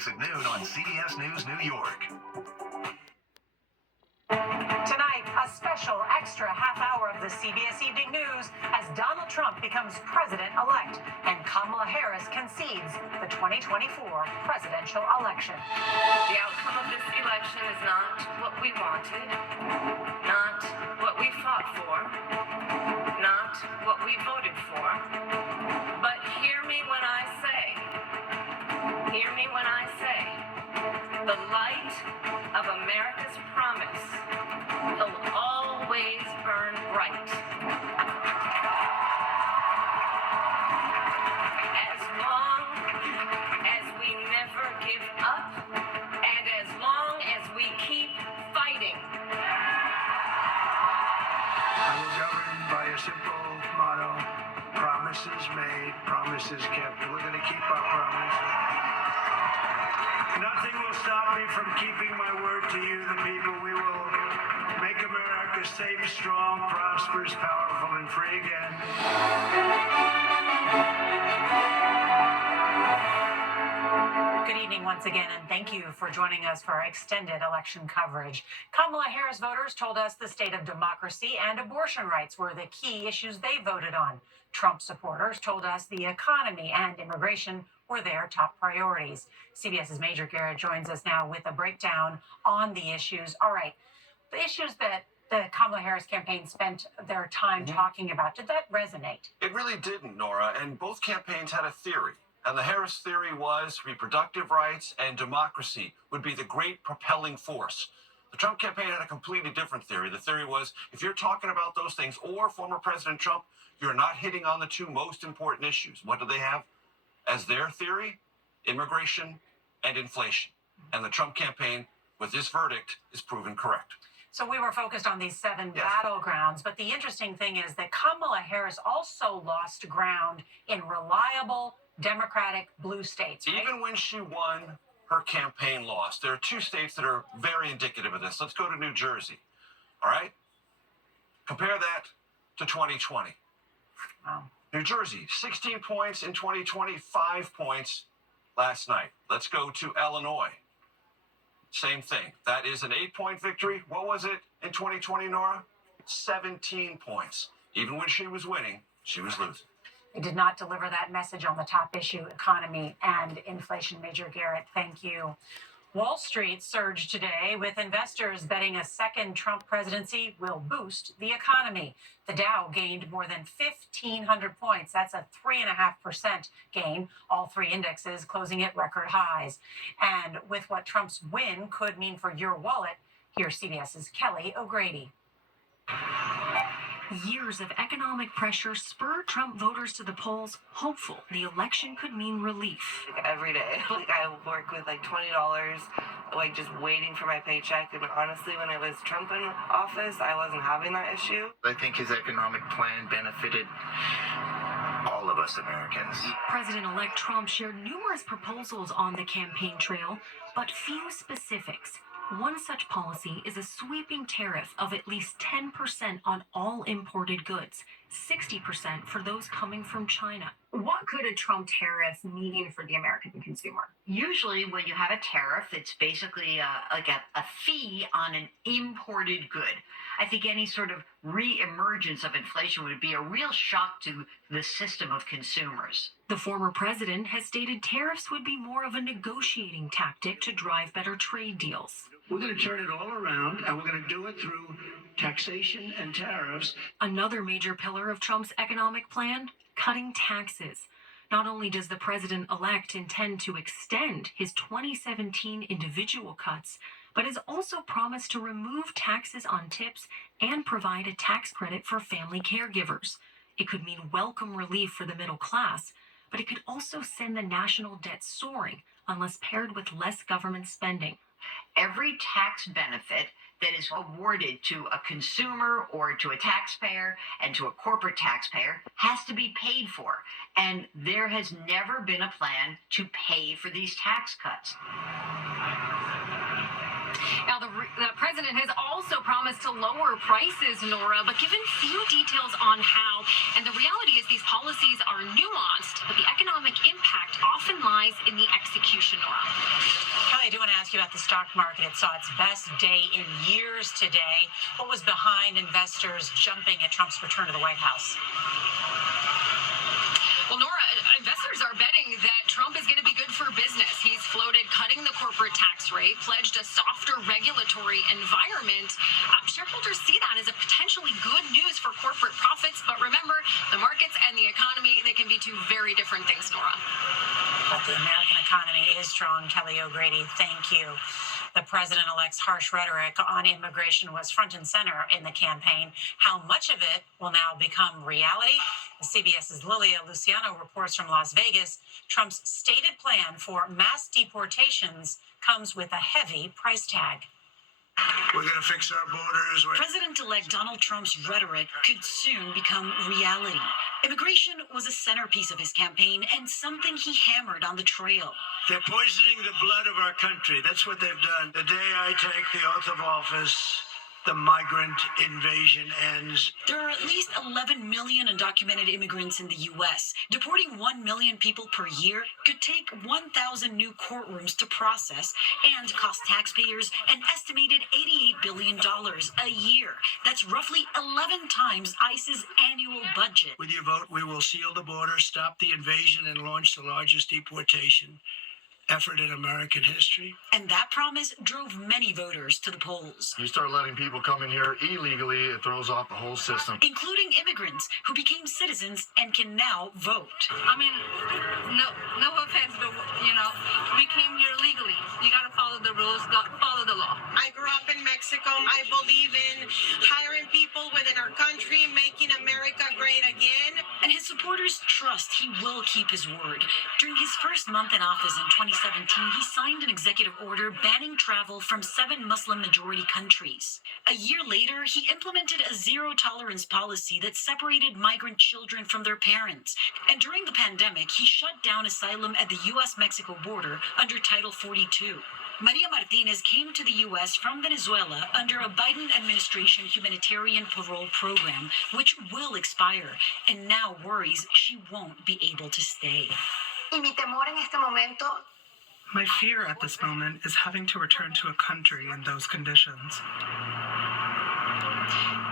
weekdays at noon on CBS News New York. Tonight, a special extra half hour of the CBS Evening News as Donald Trump becomes president-elect and Kamala Harris concedes the 2024 presidential election. The outcome of this election is not what we wanted, not what we fought for, not what we voted for. But hear me when I say, the light of America's promise will always burn bright. As long as we never give up, and as long as we keep fighting. I will govern by a simple motto: promises made, promises kept. We're going to keep our promises. Nothing will stop me from keeping my word to you, the people. We will make America safe, strong, prosperous, powerful, and free again. Good evening once again, and thank you for joining us for our extended election coverage. Kamala Harris voters told us the state of democracy and abortion rights were the key issues they voted on. Trump supporters told us the economy and immigration were their top priorities. CBS's Major Garrett joins us now with a breakdown on the issues. All right, the issues that the Kamala Harris campaign spent their time talking about, did that resonate? It really didn't, Nora, and both campaigns had a theory. And the Harris theory was reproductive rights and democracy would be the great propelling force. The Trump campaign had a completely different theory. The theory was, if you're talking about those things or former President Trump, you're not hitting on the two most important issues. What do they have as their theory? Immigration and inflation. And the Trump campaign, with this verdict, is proven correct. So we were focused on these seven battlegrounds, but the interesting thing is that Kamala Harris also lost ground in reliable Democratic blue states, right? Even when she won, her campaign lost. There are two states that are very indicative of this. Let's go to New Jersey. All right? Compare that to 2020. Wow. New Jersey, 16 points in 2020, 5 points last night. Let's go to Illinois. Same thing. That is an 8-point victory. What was it in 2020, Nora? 17 points. Even when she was winning, she was losing. They did not deliver that message on the top issue, economy and inflation. Major Garrett, thank you. Wall Street surged today with investors betting a second Trump presidency will boost the economy. The Dow gained more than 1,500 points. That's a 3.5% gain. All three indexes closing at record highs. And with what Trump's win could mean for your wallet, here's CBS's Kelly O'Grady. Years of economic pressure spurred Trump voters to the polls, hopeful the election could mean relief. Every day, I work with $20, just waiting for my paycheck. And honestly, when it was Trump in office, I wasn't having that issue. I think his economic plan benefited all of us Americans. President-elect Trump shared numerous proposals on the campaign trail, but few specifics. One such policy is a sweeping tariff of at least 10% on all imported goods, 60% for those coming from China. What could a Trump tariff mean for the American consumer? Usually when you have a tariff, it's basically a fee on an imported good. I think any sort of re-emergence of inflation would be a real shock to the system of consumers. The former president has stated tariffs would be more of a negotiating tactic to drive better trade deals. We're going to turn it all around, and we're going to do it through taxation and tariffs. Another major pillar of Trump's economic plan, cutting taxes. Not only does the president-elect intend to extend his 2017 individual cuts, but has also promised to remove taxes on tips and provide a tax credit for family caregivers. It could mean welcome relief for the middle class, but it could also send the national debt soaring unless paired with less government spending. Every tax benefit that is awarded to a consumer or to a taxpayer and to a corporate taxpayer has to be paid for. And there has never been a plan to pay for these tax cuts. Now, the president has also promised to lower prices, Nora, but given few details on how. And the reality is these policies are nuanced, but the economic impact often lies in the execution, Nora. ask you about the stock market. It saw its best day in years today. What was behind investors jumping at Trump's return to the White House? Well, Nora, investors are betting that Trump is going to be good for business. He's floated cutting the corporate tax rate, pledged a softer regulatory environment. Shareholders see that as a potentially good news for corporate profits. But remember, the markets and the economy, they can be two very different things, Nora. But the American economy is strong. Kelly O'Grady, thank you. The president-elect's harsh rhetoric on immigration was front and center in the campaign. How much of it will now become reality? CBS's Lilia Luciano reports from Las Vegas. Trump's stated plan for mass deportations comes with a heavy price tag. We're going to fix our borders. President-elect Donald Trump's rhetoric could soon become reality. Immigration was a centerpiece of his campaign and something he hammered on the trail. They're poisoning the blood of our country. That's what they've done. The day I take the oath of office, the migrant invasion ends. There are at least 11 million undocumented immigrants in the U.S. Deporting 1 million people per year could take 1,000 new courtrooms to process and cost taxpayers an estimated $88 billion a year. That's roughly 11 times ICE's annual budget. With your vote, we will seal the border, stop the invasion, and launch the largest deportation effort in American history. And that promise drove many voters to the polls. You start letting people come in here illegally, it throws off the whole system. Including immigrants who became citizens and can now vote. I mean, no offense, but, we came here legally. You got to follow the rules, follow the law. I grew up in Mexico. I believe in hiring people within our country, making America great again. And his supporters trust he will keep his word. During his first month in office in 2017, he signed an executive order banning travel from 7 Muslim-majority countries. A year later, he implemented a zero-tolerance policy that separated migrant children from their parents. And during the pandemic, he shut down asylum at the U.S.-Mexico border under Title 42. Maria Martinez came to the U.S. from Venezuela under a Biden administration humanitarian parole program, which will expire, and now worries she won't be able to stay. My fear at this moment is having to return to a country in those conditions.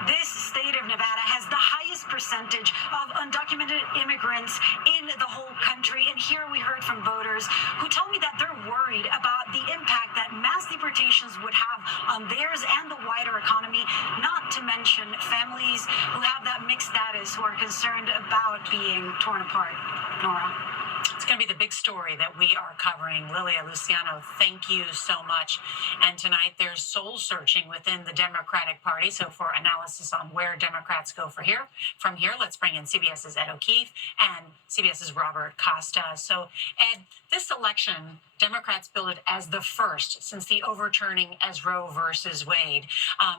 This state of Nevada has the highest percentage of undocumented immigrants in the whole country. And here we heard from voters who tell me that they're worried about the impact that mass deportations would have on theirs and the wider economy, not to mention families who have that mixed status who are concerned about being torn apart. Nora. It's going to be the big story that we are covering. Lilia Luciano, thank you so much. And tonight there's soul searching within the Democratic Party. So for analysis on where Democrats go from here, let's bring in CBS's Ed O'Keefe and CBS's Robert Costa. So Ed, this election, Democrats billed it as the first since the overturning as Roe versus Wade.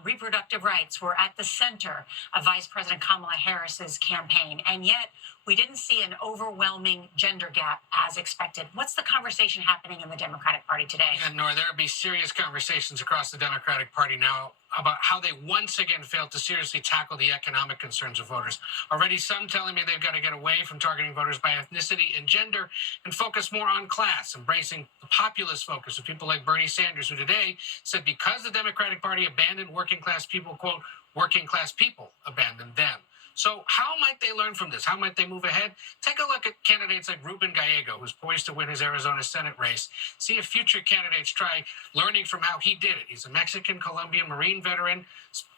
Reproductive rights were at the center of Vice President Kamala Harris's campaign. And yet we didn't see an overwhelming gender gap as expected. What's the conversation happening in the Democratic Party today? And Nora, there'll be serious conversations across the Democratic Party now about how they once again failed to seriously tackle the economic concerns of voters. Already some telling me they've got to get away from targeting voters by ethnicity and gender and focus more on class, embracing the populist focus of people like Bernie Sanders, who today said because the Democratic Party abandoned working class people, quote, working class people abandoned them. So how might they learn from this? How might they move ahead? Take a look at candidates like Ruben Gallego, who's poised to win his Arizona Senate race. See if future candidates try learning from how he did it. He's a Mexican-Colombian Marine veteran,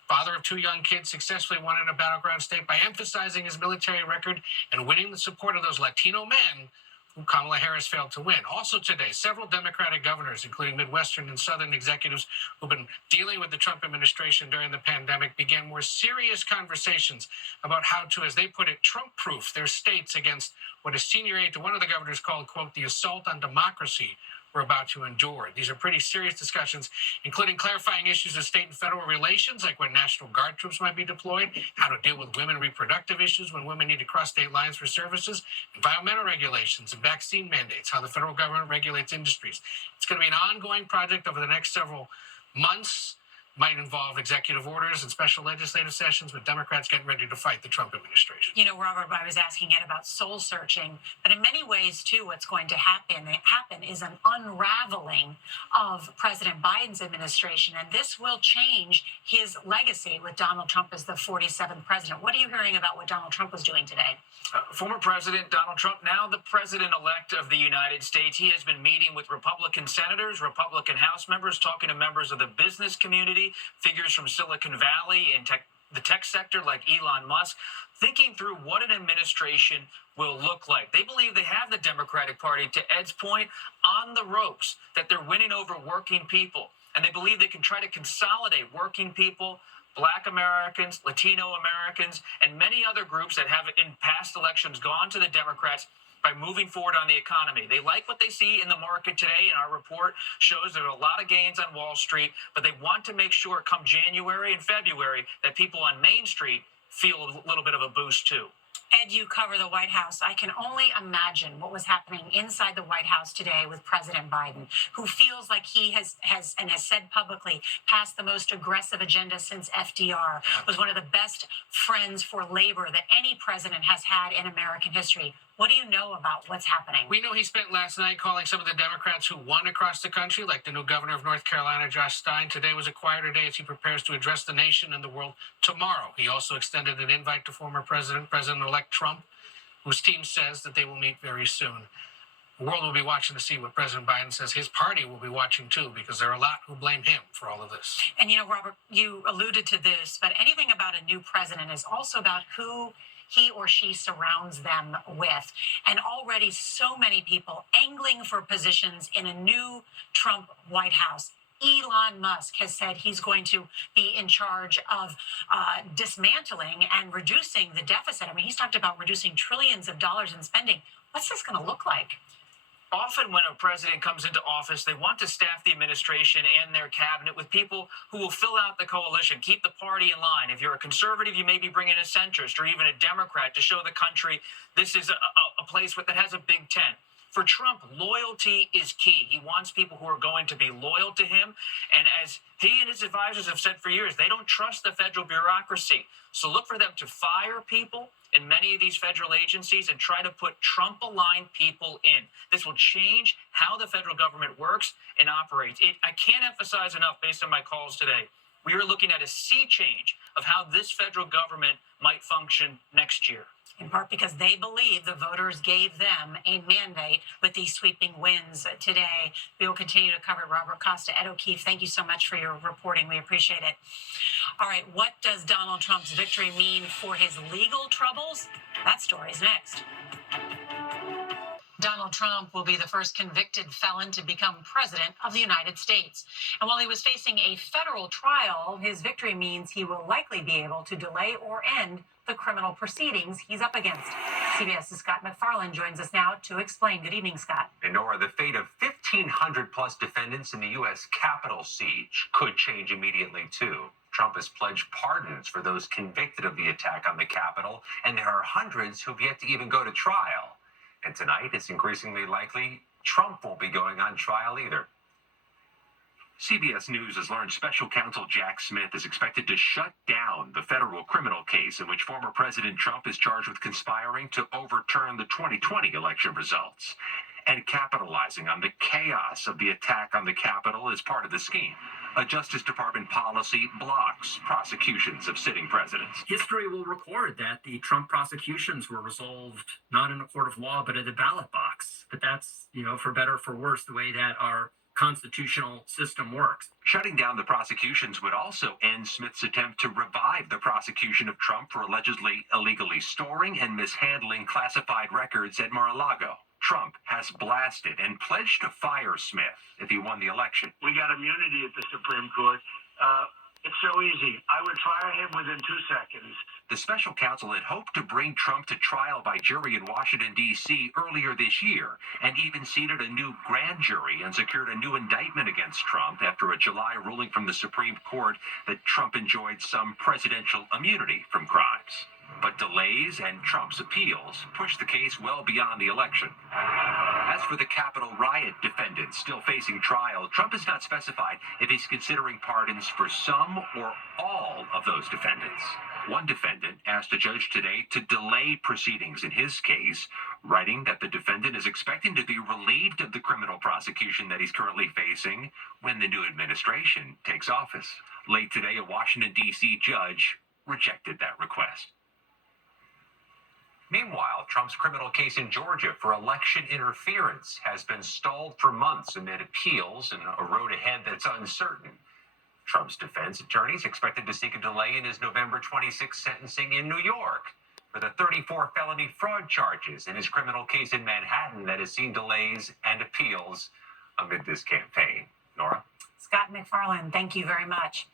father of 2 young kids, successfully won in a battleground state by emphasizing his military record and winning the support of those Latino men who Kamala Harris failed to win. Also today, several Democratic governors, including Midwestern and Southern executives who've been dealing with the Trump administration during the pandemic, began more serious conversations about how to, as they put it, Trump-proof their states against what a senior aide to one of the governors called, quote, the assault on democracy we're about to endure. These are pretty serious discussions, including clarifying issues of state and federal relations, like when National Guard troops might be deployed, how to deal with women reproductive issues when women need to cross state lines for services, environmental regulations and vaccine mandates, how the federal government regulates industries. It's going to be an ongoing project over the next several months. might involve executive orders and special legislative sessions, with Democrats getting ready to fight the Trump administration. You know, Robert, I was asking Ed about soul searching, but in many ways, too, what's going to happen is an unraveling of President Biden's administration, and this will change his legacy with Donald Trump as the 47th president. What are you hearing about what Donald Trump was doing today? Former President Donald Trump, now the president-elect of the United States, he has been meeting with Republican senators, Republican House members, talking to members of the business community, figures from Silicon Valley and the tech sector like Elon Musk, thinking through what an administration will look like. They believe they have the Democratic Party, to Ed's point, on the ropes, that they're winning over working people. And they believe they can try to consolidate working people, Black Americans, Latino Americans, and many other groups that have in past elections gone to the Democrats by moving forward on the economy. They like what they see in the market today, and our report shows there are a lot of gains on Wall Street, but they want to make sure come January and February that people on Main Street feel a little bit of a boost too. Ed, you cover the White House. I can only imagine what was happening inside the White House today with President Biden, who feels like he has said publicly, passed the most aggressive agenda since FDR, was one of the best friends for labor that any president has had in American history. What do you know about what's happening? We know he spent last night calling some of the Democrats who won across the country, like the new governor of North Carolina, Josh Stein. Today was a quieter day as he prepares to address the nation and the world tomorrow. He also extended an invite to former President-elect Trump, whose team says that they will meet very soon. The world will be watching to see what President Biden says. His party will be watching, too, because there are a lot who blame him for all of this. And, you know, Robert, you alluded to this, but anything about a new president is also about who he or she surrounds them with. And already so many people angling for positions in a new Trump White House. Elon Musk has said he's going to be in charge of dismantling and reducing the deficit. I mean, he's talked about reducing trillions of dollars in spending. What's this going to look like? Often when a president comes into office, they want to staff the administration and their cabinet with people who will fill out the coalition, keep the party in line. If you're a conservative, you maybe bring in a centrist or even a Democrat to show the country this is a place that has a Big Ten. For Trump, loyalty is key. He wants people who are going to be loyal to him. And as he and his advisors have said for years, they don't trust the federal bureaucracy. So look for them to fire people in many of these federal agencies and try to put Trump-aligned people in. This will change how the federal government works and operates. I can't emphasize enough, based on my calls today, we are looking at a sea change of how this federal government might function next year. In part because they believe the voters gave them a mandate with these sweeping wins today. We will continue to cover it. Robert Costa, Ed O'Keefe, thank you so much for your reporting. We appreciate it. All right, what does Donald Trump's victory mean for his legal troubles? That story's next. Donald Trump will be the first convicted felon to become president of the United States. And while he was facing a federal trial, his victory means he will likely be able to delay or end the criminal proceedings he's up against. CBS's Scott McFarland joins us now to explain. Good evening, Scott. And Nora, the fate of 1,500 plus defendants in the U.S. Capitol siege could change immediately, too. Trump has pledged pardons for those convicted of the attack on the Capitol, and there are hundreds who've yet to even go to trial. And tonight, it's increasingly likely Trump won't be going on trial either. CBS News has learned special counsel Jack Smith is expected to shut down the federal criminal case in which former President Trump is charged with conspiring to overturn the 2020 election results and capitalizing on the chaos of the attack on the Capitol as part of the scheme. A Justice Department policy blocks prosecutions of sitting presidents. History will record that the Trump prosecutions were resolved not in a court of law, but at the ballot box. But that's, for better or for worse, the way that our constitutional system works. Shutting down the prosecutions would also end Smith's attempt to revive the prosecution of Trump for allegedly illegally storing and mishandling classified records at Mar-a-Lago. Trump has blasted and pledged to fire Smith if he won the election. We got immunity at the Supreme Court. It's so easy. I would fire him within 2 seconds. The special counsel had hoped to bring Trump to trial by jury in Washington, D.C. earlier this year, and even seated a new grand jury and secured a new indictment against Trump after a July ruling from the Supreme Court that Trump enjoyed some presidential immunity from crimes. But delays and Trump's appeals pushed the case well beyond the election. As for the Capitol riot defendants still facing trial, Trump has not specified if he's considering pardons for some or all of those defendants. One defendant asked a judge today to delay proceedings in his case, writing that the defendant is expecting to be relieved of the criminal prosecution that he's currently facing when the new administration takes office. Late today, a Washington, D.C. judge rejected that request. Meanwhile, Trump's criminal case in Georgia for election interference has been stalled for months amid appeals and a road ahead that's uncertain. Trump's defense attorneys expected to seek a delay in his November 26 sentencing in New York for the 34 felony fraud charges in his criminal case in Manhattan that has seen delays and appeals amid this campaign. Nora? Scott McFarland, thank you very much.